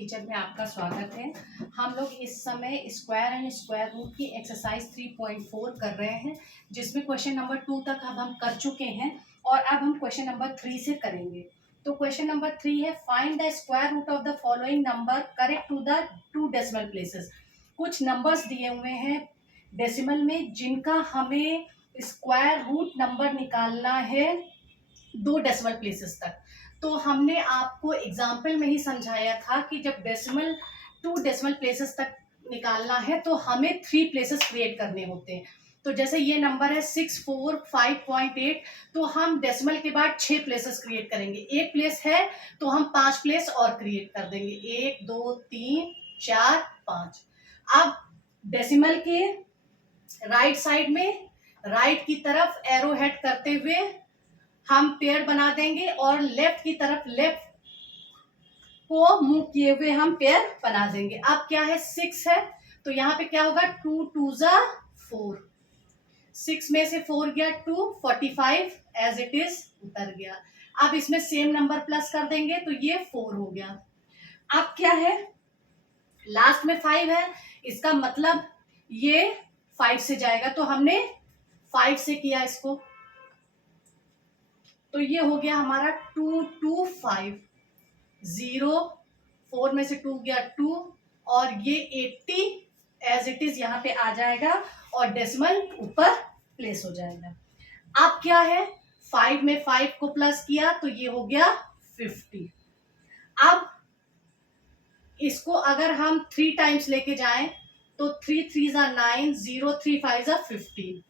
Teacher में आपका स्वागत है। हम लोग इस समय स्क्वायर एंड स्क्वायर रूट की एक्सरसाइज 3.4 कर रहे हैं, जिसमें क्वेश्चन नंबर 2 तक अब हम कर चुके हैं और अब हम क्वेश्चन नंबर 3 से करेंगे। तो क्वेश्चन नंबर 3 है, find the square root of the following number correct to the 2 decimal places. कुछ नंबर्स दिए हुए हैं डेसिमल में, जिनका हमें स्क्वायर रूट नंबर निकालना है 2 डेसिमल प्लेसेस तक। तो हमने आपको एग्जाम्पल में ही समझाया था कि जब 2 डेसिमल प्लेसेस तक निकालना है तो हमें 3 प्लेसेस क्रिएट करने होते हैं। तो जैसे ये नंबर है 645.8, तो हम डेसिमल के बाद 6 प्लेसेस क्रिएट करेंगे। एक प्लेस है तो हम 5 प्लेस और क्रिएट कर देंगे, 1 2 3 4 5। अब डेसिमल के राइट साइड में राइट की तरफ एरो हेड करते हुए हम पेयर बना देंगे और लेफ्ट की तरफ लेफ्ट को मूव किए हुए हम पेयर बना देंगे। अब क्या है, 6 है तो यहाँ पे क्या होगा, 2 2 जा 4, 6 में से 4 गया 2, 45 एज इट इज उतर गया। अब इसमें सेम नंबर प्लस कर देंगे तो ये 4 हो गया। अब क्या है, लास्ट में 5 है, इसका मतलब ये 5 से जाएगा, तो हमने 5 से किया इसको, तो ये हो गया हमारा 2 2 5 0, 4 में से 2 गया 2 और ये 80 एज इट इज यहाँ पे आ जाएगा और डेसिमल ऊपर प्लेस हो जाएगा। अब क्या है, 5 में 5 को प्लस किया तो ये हो गया 50। अब इसको अगर हम 3 टाइम्स लेके जाएं तो 3 3 जा 9, 0 3 5 जा 15।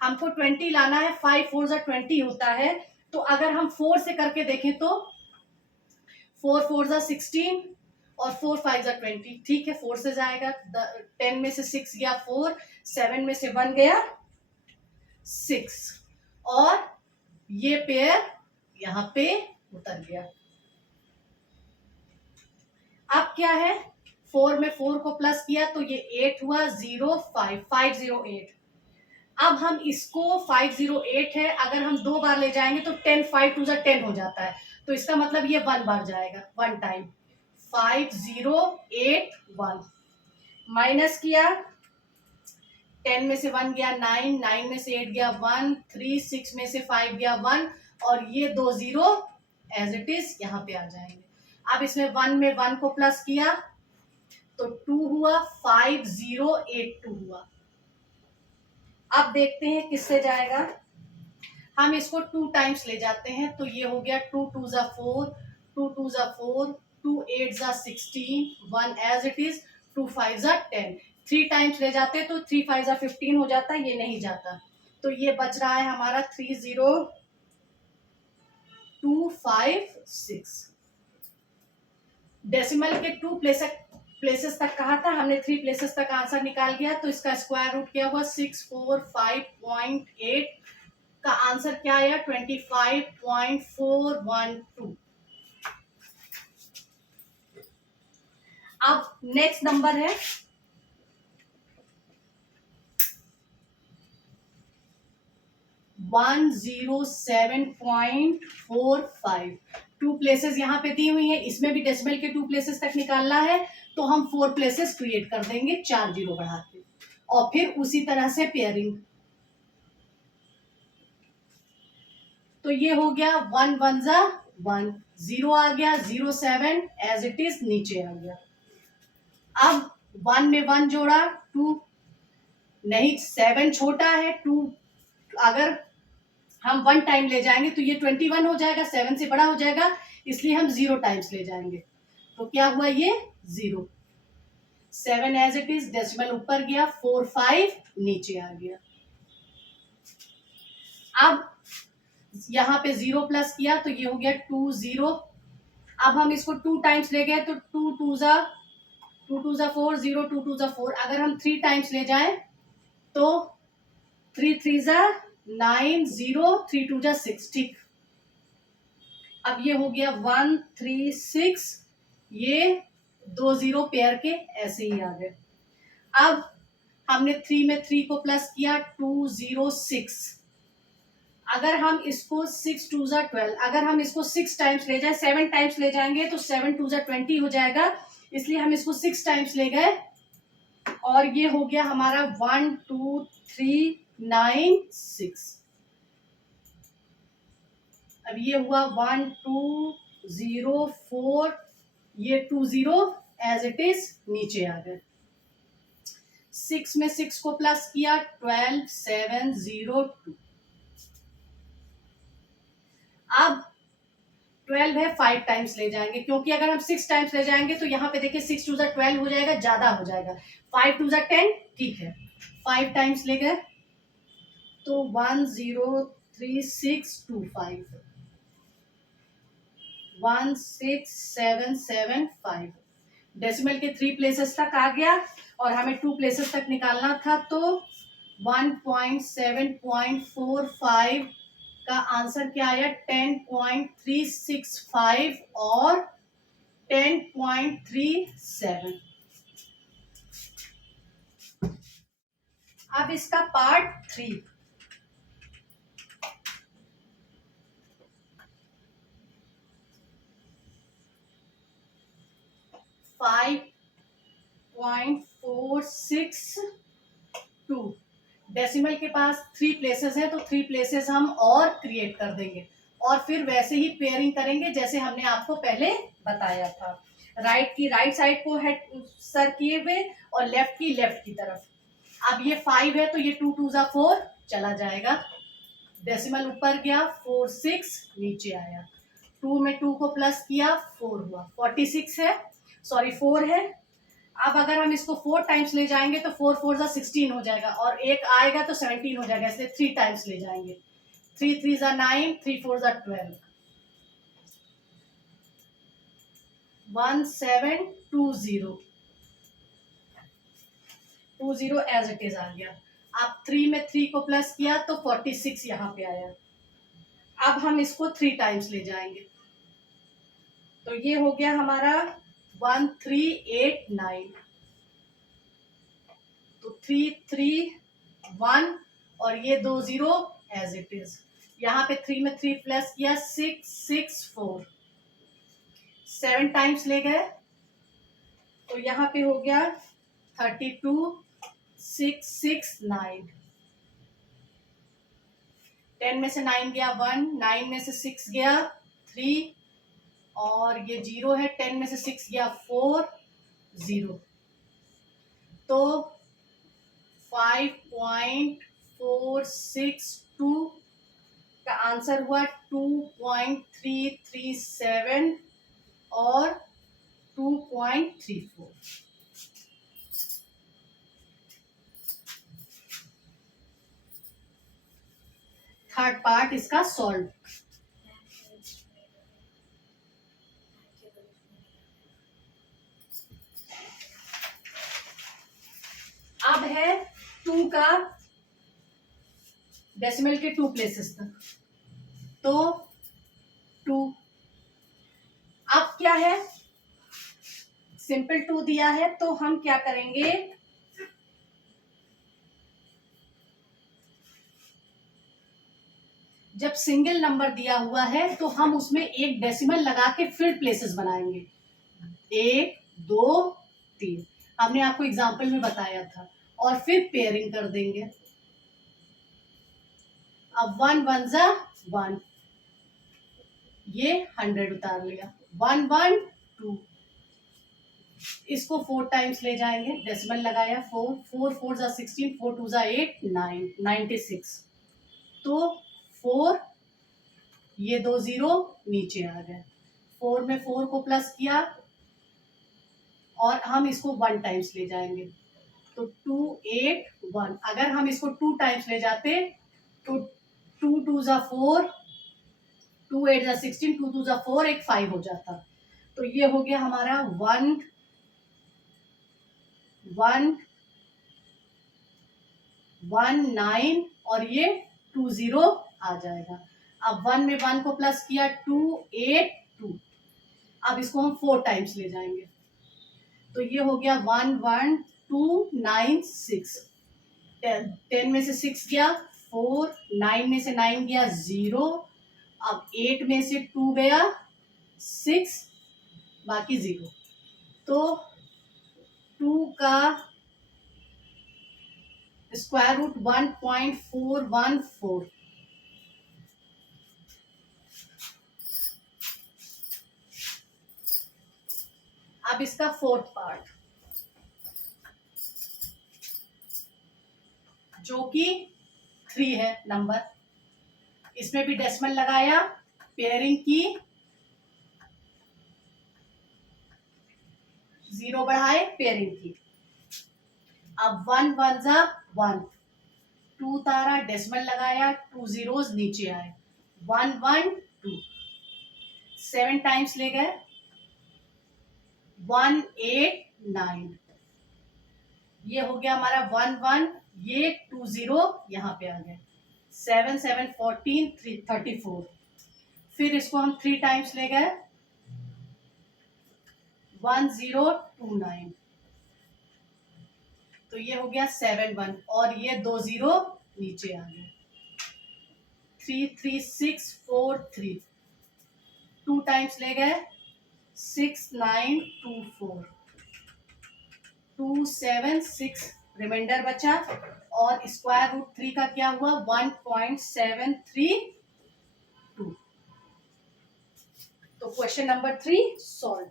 हमको 20 लाना है, 5 4 जा 20 होता है। तो अगर हम 4 से करके देखें तो 4 4 जा 16 और 4 5 जा 20। ठीक है, 4 से जाएगा, 10 में से 6 गया 4, 7 में से 1 गया 6 और ये पेयर यहाँ पे उतर गया। अब क्या है, 4 में 4 को प्लस किया तो ये 8 हुआ, 0 5 508। अब हम इसको 508 है, अगर हम 2 बार ले जाएंगे तो 10 5 2 10 हो जाता है, तो इसका मतलब ये 1 बार जाएगा, 1 टाइम। 5081 माइनस किया, 10 में से 1 गया 9, 9 में से 8 गया 1, 3 6 में से 5 गया 1 और ये 2 0 एज इट इज यहाँ पे आ जाएंगे। अब इसमें 1 में 1 को प्लस किया तो 2 हुआ, 5082 हुआ। अब देखते हैं किससे जाएगा। हम इसको 2 टाइम्स ले जाते हैं तो ये हो गया 2 2 जा 4, 2 2 जा 4, 2 8 जा 16, 1 एज इट इज, 2 5 जा 10। 3 टाइम्स ले जाते हैं तो 3 5 जा 15 हो जाता है, ये नहीं जाता, तो ये बच रहा है हमारा 30256। डेसिमल के 2 प्लेसेस तक कहा था हमने, 3 प्लेसेस तक आंसर निकाल गया। तो इसका स्क्वायर रूट क्या हुआ, 645.8 का आंसर क्या आया, 25.412। अब नेक्स्ट नंबर है 107.45। 2 प्लेसेस यहाँ पे दी हुई है, इसमें भी डेसिमल के 2 प्लेसेस तक निकालना है तो हम 4 प्लेसेस क्रिएट कर देंगे 4 जीरो बढ़ा के, और फिर उसी तरह से पेयरिंग। तो ये हो गया 1 1 जा 1, 0 आ गया, 0 7 एज इट इज नीचे आ गया। अब 1 में 1 जोड़ा 2, नहीं 7 छोटा है, 2 अगर हम 1 टाइम ले जाएंगे तो ये 21 हो जाएगा, 7 से बड़ा हो जाएगा, इसलिए हम 0 टाइम्स ले जाएंगे। तो क्या हुआ, ये 0, 7 एज इट इज, डेसिमल ऊपर गया, 4 5 नीचे आ गया। अब यहाँ पे 0 प्लस किया तो ये हो गया 2 0। अब हम इसको 2 टाइम्स ले गए तो 2 2 जा 4, 0 2 2 जा 4। अगर हम 3 टाइम्स ले जाएं तो 3 3 जा 9, 0 3 2 जा 6। ठीक, अब ये हो गया 1 3 6, ये 2 0 पेयर के ऐसे ही आ गए। अब हमने 3 में 3 को प्लस किया, 2 0 6। अगर हम इसको 6 2 जा 12, अगर हम इसको 6 टाइम्स ले जाए, 7 टाइम्स ले जाएंगे तो 7 2 जा 20 हो जाएगा, इसलिए हम इसको 6 टाइम्स ले गए और ये हो गया हमारा 1 2 3 9 6। अब ये हुआ 1 2 0 4, ये 2 0 एज इट इज नीचे आ गए। 6 में 6 को प्लस किया 12 7 0 2। अब 12 है 5 टाइम्स ले जाएंगे, क्योंकि अगर हम 6 टाइम्स ले जाएंगे तो यहाँ पे देखिए 6 2 12 हो जाएगा, ज्यादा हो जाएगा। 5 2 10, ठीक है 5 टाइम्स ले गए तो 1 0 3 6 2 5 1 6 7 7 5। डेसिमल के 3 प्लेसेस तक आ गया और हमें 2 प्लेसेस तक निकालना था, तो 1.7.45 का आंसर क्या आया 10.365 और 10.37। अब इसका पार्ट 3। $5.462। डेसिमल के पास 3 प्लेसेस है तो 3 प्लेसेस हम और क्रिएट कर देंगे और फिर वैसे ही पेयरिंग करेंगे जैसे हमने आपको पहले बताया था। राइट की राइट साइड को हेड सर किए हुए और लेफ्ट की लेफ्ट की तरफ। अब ये 5 है तो ये 2 2 4 चला जाएगा, डेसिमल ऊपर गया 4 6 नीचे आया। 2 में 2 को प्लस किया 4 हुआ, 46 है, सॉरी 4 है। अब अगर हम इसको 4 टाइम्स ले जाएंगे तो 4 4 16 हो जाएगा और एक आएगा तो 17 हो जाएगा, इसलिए 3 टाइम्स ले जाएंगे। 3 3 9, 3 4 12। 1720 एज इट इज आ गया। अब 3 में 3 को प्लस किया तो 46 यहाँ पे आया। अब हम इसको 3 टाइम्स ले जाएंगे तो ये हो गया हमारा 1389। तो 3 3 1 और ये 2 0 एज इट इज। यहाँ पे 3 में 3 प्लस किया 6 6 4, 7 टाइम्स ले गए तो यहाँ पे हो गया 32 6 6 9। 10 में से 9 गया 1, 9 में से 6 गया 3 और ये 0 है। 10 में से 6 गया 4 0, तो 5.462 का आंसर हुआ 2.337 और 2.34। थर्ड पार्ट इसका सॉल्व। अब है 2 का डेसिमल के 2 प्लेसेस तक, तो 2। अब क्या है, सिंपल 2 दिया है तो हम क्या करेंगे, जब सिंगल नंबर दिया हुआ है तो हम उसमें एक डेसिमल लगा के फिर प्लेसेस बनाएंगे। 1 2 3 हमने आपको एग्जाम्पल में बताया था और फिर पेयरिंग कर देंगे। अब 1 1 जा 1, ये 100 उतार लिया। 1 1 2, इसको 4 टाइम्स ले जाएंगे, डेसिमल लगाया 4 4 4 जा 16, 4 2 जा 8 9 96। तो 4, ये 2 0 नीचे आ गए। 4 में 4 को प्लस किया और हम इसको 1 टाइम्स ले जाएंगे तो 2 8 1। अगर हम इसको 2 टाइम्स ले जाते तो 2 2 जा 4, 2 8 जा 16, 2 2 जा 4, एक 5 हो जाता। तो ये हो गया हमारा 1 1 1 9 और ये 2 0 आ जाएगा। अब 1 में 1 को प्लस किया 2 8 2। अब इसको हम 4 टाइम्स ले जाएंगे तो ये हो गया 1 1 2 9 6। 10 में से 6 गया 4, 9 में से 9 गया 0, अब 8 में से 2 गया 6, बाकी 0। तो 2 का स्क्वायर रूट 1.414। अब इसका फोर्थ पार्ट जो कि 3 है नंबर, इसमें भी डेसिमल लगाया, पेयरिंग की, 0 बढ़ाए, पेयरिंग की। अब 1 1 जा 1, 2 तारा, डेसिमल लगाया, 2 जीरोस नीचे आए, 1 1 2, 7 टाइम्स ले गए, 1 8 9, ये हो गया हमारा 1 1, ये 2 0 यहाँ पे आ गए, 7 7 14 34। फिर इसको हम 3 टाइम्स ले गए, 1 0 2 9, तो ये हो गया 7 1, और ये 2 0 नीचे आ गए, 3 3 6 4 3, 2 टाइम्स ले गए, 6 9 2 4, 2 7 6, रिमाइंडर बचा, और स्क्वायर रूट 3 का क्या हुआ, 1.732। तो question number 3 solve.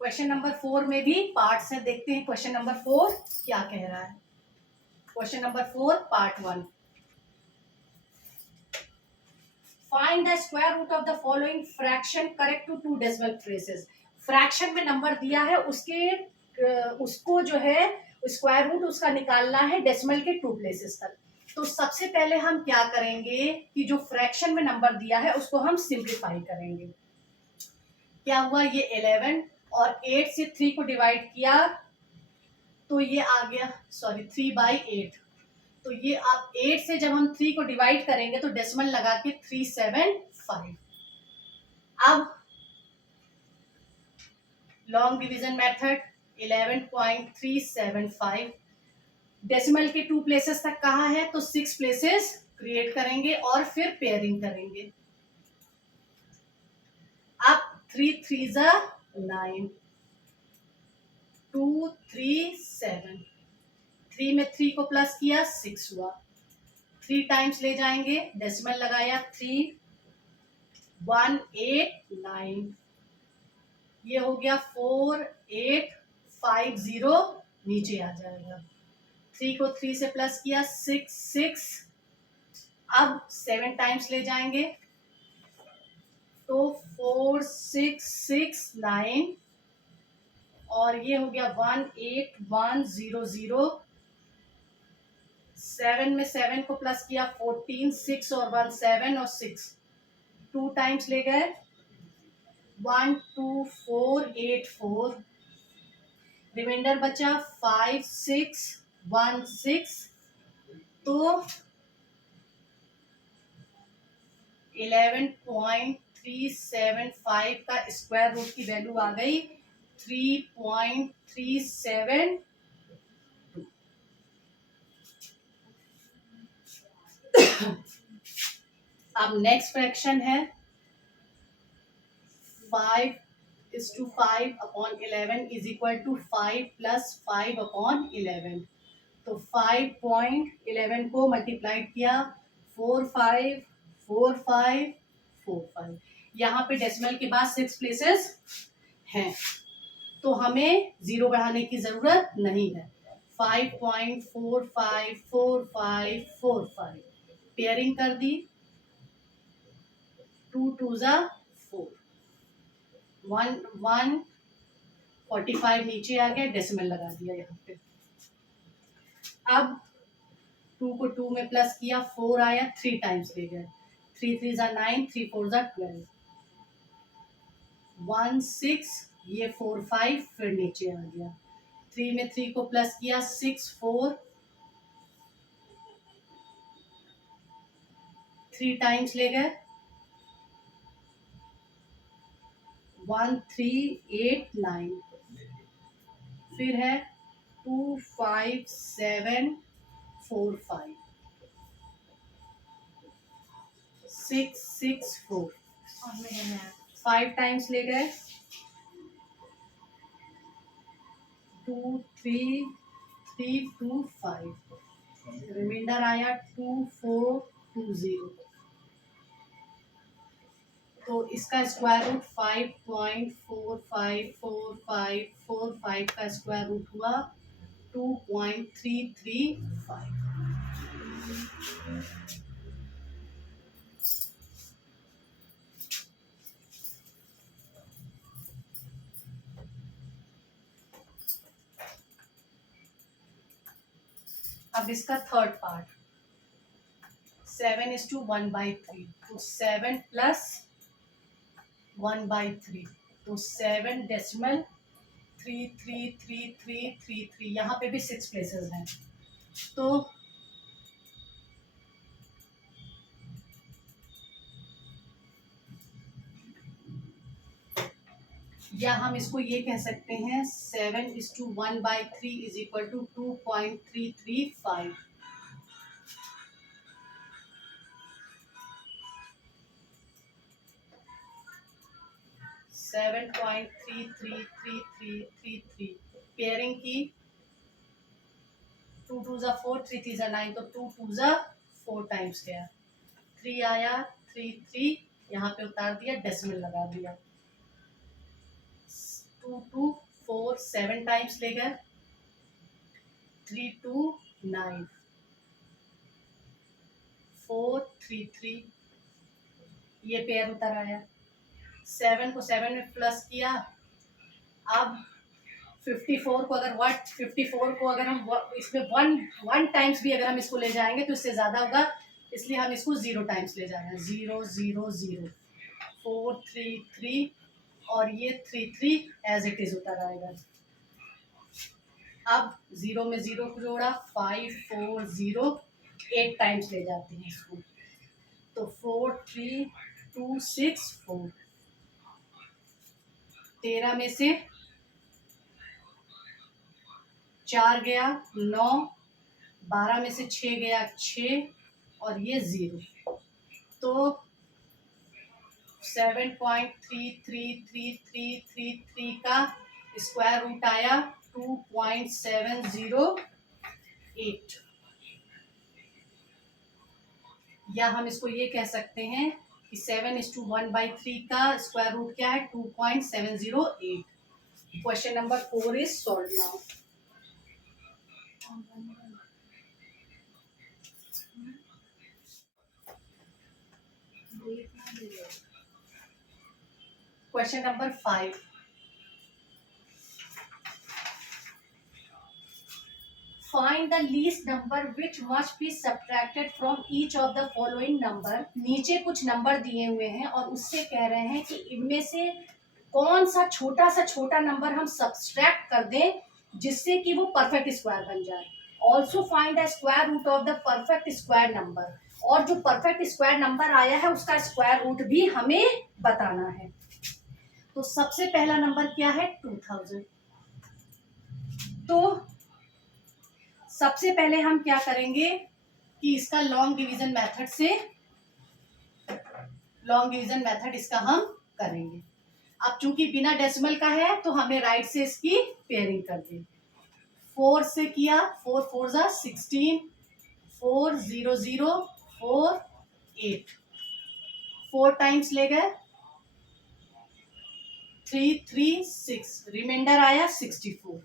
Question number 4 में भी पार्ट्स है, देखते हैं क्वेश्चन नंबर 4 क्या कह रहा है। Question number 4 part 1, find the square root of the following fraction correct to 2 decimal places. Fraction में नंबर दिया है, उसको जो है स्क्वायर रूट उसका निकालना है डेसिमल के 2 प्लेसेस तक। तो सबसे पहले हम क्या करेंगे कि जो फ्रैक्शन में नंबर दिया है उसको हम सिंप्लीफाई करेंगे। क्या हुआ, ये 11 और 8 से 3 को डिवाइड किया तो ये आ गया, सॉरी 3/8, तो ये आप 8 से जब हम 3 को डिवाइड करेंगे तो डेसिमल लगा के 375। अब लॉन्ग डिवीजन मेथड 11.375, डेसिमल के 2 प्लेसेस तक कहाँ है तो 6 प्लेसेस क्रिएट करेंगे और फिर पेयरिंग करेंगे। अब 3 3 जा 9, 2 3 7, 3 में 3 को प्लस किया 6 हुआ, 3 टाइम्स ले जाएंगे, डेसिमल लगाया 3 1 8 9, ये हो गया 4 8 5 0, नीचे आ जाएगा, 3 को 3 से प्लस किया 6 6, अब 7 टाइम्स ले जाएंगे तो 4 6 6 9, और ये हो गया 1 8 1 0 0, 7 में 7 को प्लस किया 14, 6 और 1 7 और 6, 2 टाइम्स ले गए 1 2 4 8 4, रिमाइंडर बचा 5 6 1 6, तो 11.375 का स्क्वायर रूट की वैल्यू आ गई 3.37। अब नेक्स्ट फ्रैक्शन है 5:5/11 इज इक्वल टू 5 + 5/11। तो 5.11 को मल्टीप्लाइड किया 4 5 4 5 4 5, यहाँ पे डेसिमल के बाद 6 प्लेसेस हैं तो हमें 0 बढ़ाने की जरूरत नहीं है। 5.454545, पेयरिंग कर दी, 2 2 जा 4, 1 1 45 नीचे आ गया, डेसिमल लगा दिया यहाँ पे। अब 2 को 2 में प्लस किया 4 आया, 3 टाइम्स ले गए, 3 3 जा 9, 3 4 जा 12, 1 6, ये 4 5 फिर नीचे आ गया, 3 में 3 को प्लस किया 6 4, 3 टाइम्स ले गए, 1 3 8 9, फिर है 2 5 7 4 5 6 6 4, 5 टाइम्स ले गए, 23325, रिमाइंडर आया 2420। तो इसका स्क्वायर रूट 5.454545 का स्क्वायर रूट हुआ 2.335। अब इसका थर्ड पार्ट 7:1/3, तो 7 प्लस 1/3, तो 7.333333, यहाँ पे भी 6 प्लेसेस हैं। तो या हम इसको ये कह सकते हैं 7:1/3 इज इक्वल टू 2.335। 7.333333 पेयरिंग की 2 2 जा 4, 3 3 जा 9, तो 2 2 जा 4 टाइम्स गया, 3 आया 3 3, यहाँ पे उतार दिया, डेसिमल लगा दिया। 2 2 4 7 टाइम्स ले गए, 3 2 9, 4 3 3, ये पेयर उतर आया। 7 को 7 में प्लस किया। अब 54 को अगर 54 को अगर हम इसमें वन टाइम्स भी अगर हम इसको ले जाएंगे तो इससे ज़्यादा होगा, इसलिए हम इसको 0 टाइम्स ले जाएंगे। 0 0 0, 4 3 3, और ये 3 3 एज इट इज उतर आएगा। अब 0 में 0 को जोड़ा, 5 4 0, 8 टाइम्स ले जाते हैं इसको, तो 4 3 2 6 4, 13 में से 4 गया 9, 12 में से 6 गया 6, और ये 0, तो 7.33333 का स्क्वायर रूट आया 2.708। या हम इसको ये कह सकते हैं कि 7:1/3 का स्क्वायर रूट क्या है, 2.708। Question number 4 is solve now. Question number 5. Find the least number which must be subtracted from each of the following number. नीचे कुछ नंबर दिए हुए हैं और उससे कह रहे हैं कि इनमें से कौन सा छोटा नंबर हम सब्सट्रैक्ट कर दें जिससे कि वो परफेक्ट स्क्वायर बन जाए। Also find the square root of the perfect square number, और जो परफेक्ट स्क्वायर नंबर आया है उसका स्क्वायर रूट भी हमें बताना है। तो सबसे पहला नंबर क्या है, 2000। तो सबसे पहले हम क्या करेंगे कि इसका लॉन्ग डिवीजन मेथड इसका हम करेंगे। अब चूंकि बिना डेसिमल का है तो हमें राइट से इसकी पेयरिंग कर दी। 4 से किया, 4 4 जा 16, 4 0 0 4 8, 4 टाइम्स ले गए, 3 3 6, रिमाइंडर आया 64।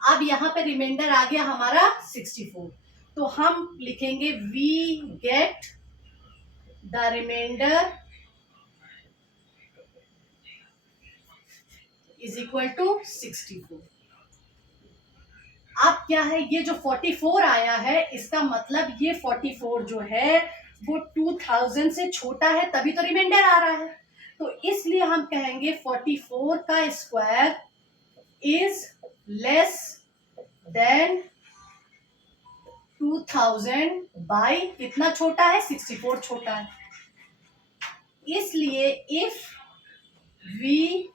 अब यहाँ पे रिमाइंडर आ गया हमारा 64, तो हम लिखेंगे we get the remainder is equal to 64। अब क्या है, ये जो 44 आया है इसका मतलब ये 44 जो है वो 2000 से छोटा है, तभी तो रिमाइंडर आ रहा है। तो इसलिए हम कहेंगे 44 का square is less than 2000 by कितना छोटा है, 64 छोटा है। इसलिए if we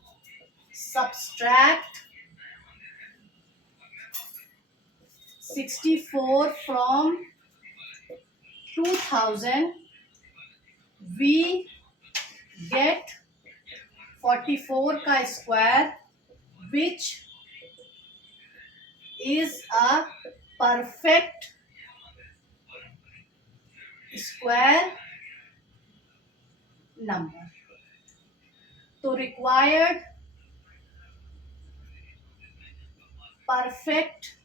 subtract 64 from 2000, we get 44 का स्क्वायर which is a perfect square number. तो required perfect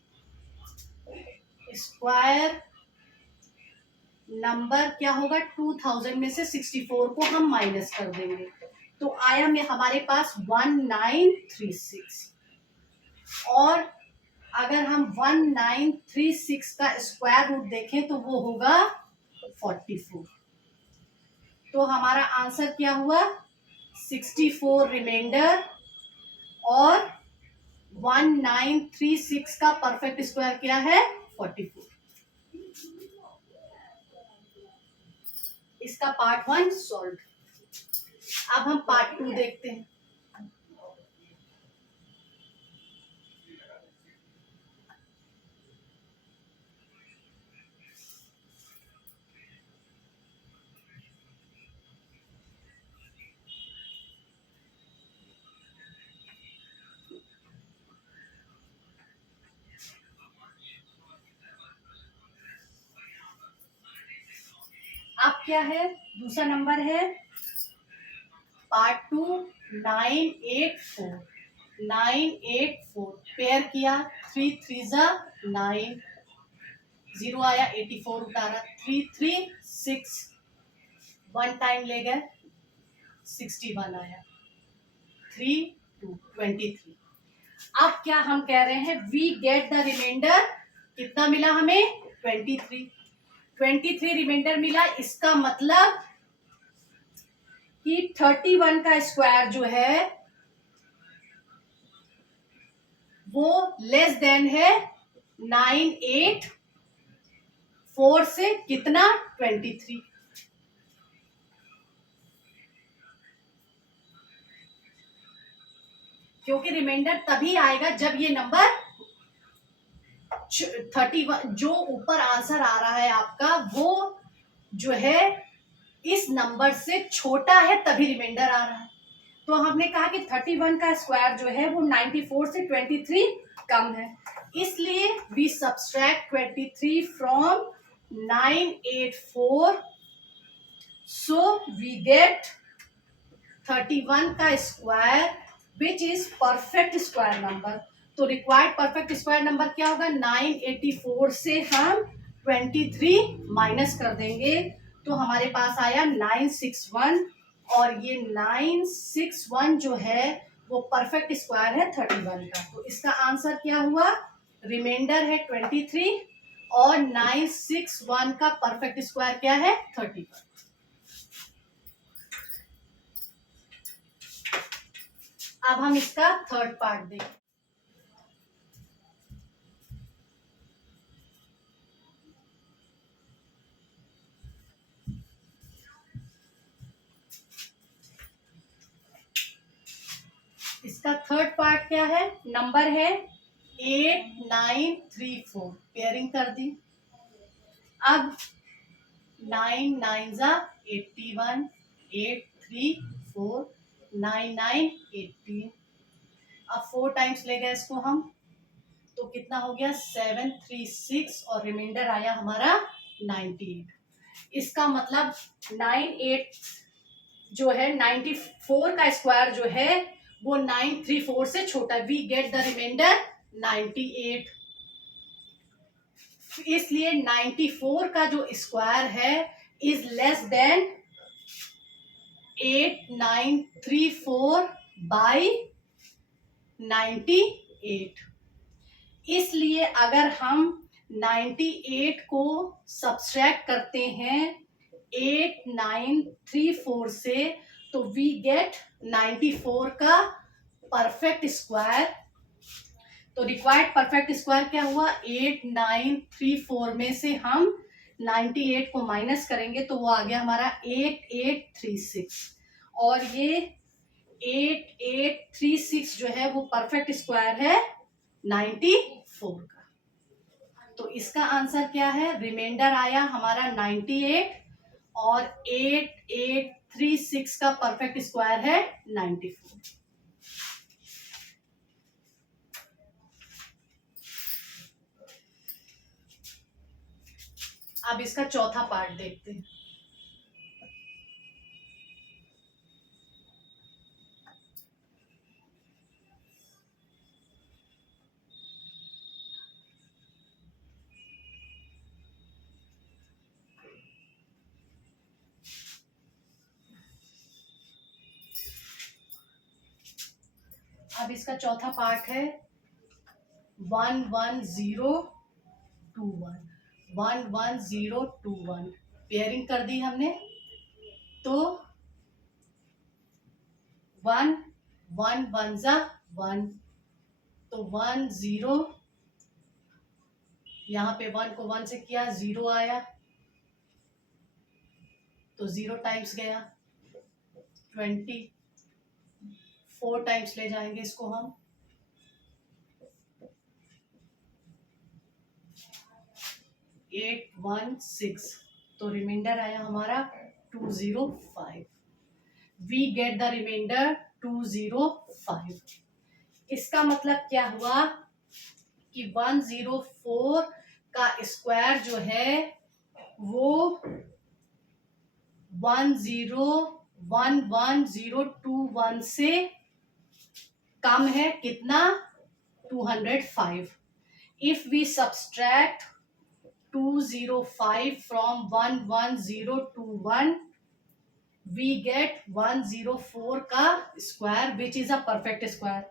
स्क्वायर नंबर क्या होगा, 2000 में से 64 को हम माइनस कर देंगे तो आया में हमारे पास 1936। और अगर हम 1936 का स्क्वायर रूट देखें तो वो होगा 44। तो हमारा आंसर क्या हुआ, 64 रिमाइंडर और 1936 का परफेक्ट स्क्वायर क्या है, 44। इसका पार्ट 1 सॉल्व। अब हम पार्ट 2 देखते हैं। अब क्या है, दूसरा नंबर है पार्ट 2 984 पेयर किया, 3 3 जा 9, 0 आया, 84 उतारा, 3 3 6, 1 टाइम ले गए, 61 आया, 3 2 23। अब क्या हम कह रहे हैं, वी गेट द रिमाइंडर, कितना मिला हमें, 23 रिमाइंडर मिला। इसका मतलब कि 31 का स्क्वायर जो है वो लेस देन है 984 से, कितना, 23। क्योंकि रिमाइंडर तभी आएगा जब ये नंबर 31 जो ऊपर आंसर आ रहा है आपका वो जो है इस नंबर से छोटा है, तभी रिमाइंडर आ रहा है। तो हमने कहा कि 31 का स्क्वायर जो है वो 94 से 23 कम है, इसलिए we subtract 23 from 984, so we get 31 का square which is perfect square number. तो रिक्वायर्ड परफेक्ट स्क्वायर नंबर क्या होगा, 984 से हम 23 माइनस कर देंगे तो हमारे पास आया 961, और ये 961 जो है वो परफेक्ट स्क्वायर है 31 का। तो इसका आंसर क्या हुआ, रिमाइंडर है 23 और 961 का परफेक्ट स्क्वायर क्या है, 31। अब हम इसका थर्ड पार्ट देखें। इसका थर्ड पार्ट क्या है, नंबर है 8934, पेयरिंग कर दी। अब 9 9 जा 81, 8 3 4, 9 9 18। अब 4 टाइम्स ले गए इसको हम, तो कितना हो गया, 736 और रिमाइंडर आया हमारा 98। इसका मतलब 98 जो है 94 का स्क्वायर जो है वो 934 से छोटा, वी गेट द रिमाइंडर 98। इसलिए 94 का जो स्क्वायर है इज लेस देन 8934 बाई 98। इसलिए अगर हम 98 को सब्सट्रैक्ट करते हैं 8934 से तो वी गेट 94 का परफेक्ट स्क्वायर। तो रिक्वायर्ड परफेक्ट स्क्वायर क्या हुआ, 8934 में से हम 98 को माइनस करेंगे तो वो आ गया हमारा 8836, और ये 8836 जो है वो परफेक्ट स्क्वायर है 94 का। तो इसका आंसर क्या है, रिमाइंडर आया हमारा 98 और 8836 का परफेक्ट स्क्वायर है 94। अब इसका चौथा पार्ट देखते हैं। अब इसका चौथा पार्ट है 11021, 11021 पेयरिंग कर दी हमने, तो 1 1 1 जा 1, तो 1 0, यहाँ पे 1 को 1 से किया 0 आया, तो 0 टाइम्स गया 20, 4 टाइम्स ले जाएंगे इसको हम, 816, तो रिमाइंडर आया हमारा 205। We get the remainder 205। इसका मतलब क्या हुआ कि 104 का स्क्वायर जो है वो 1011021 से कम है, कितना? 205। If we subtract 205 from 11021 we get 104 का square which is a perfect square.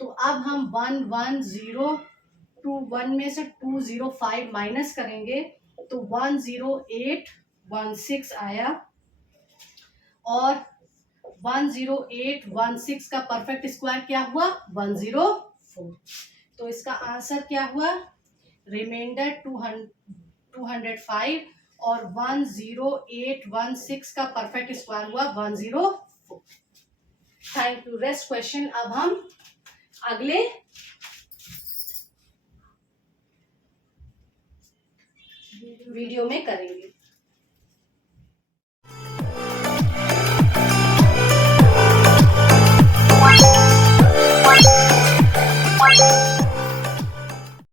तो अब हम 11021 में से 205 माइनस करेंगे तो 10816 आया, और 10816 का परफेक्ट स्क्वायर क्या हुआ? 104। तो इसका आंसर क्या हुआ? रिमाइंडर 205 और 10816 का परफेक्ट स्क्वायर हुआ 104। Thank you. रेस्ट क्वेश्चन अब हम अगले वीडियो में करेंगे।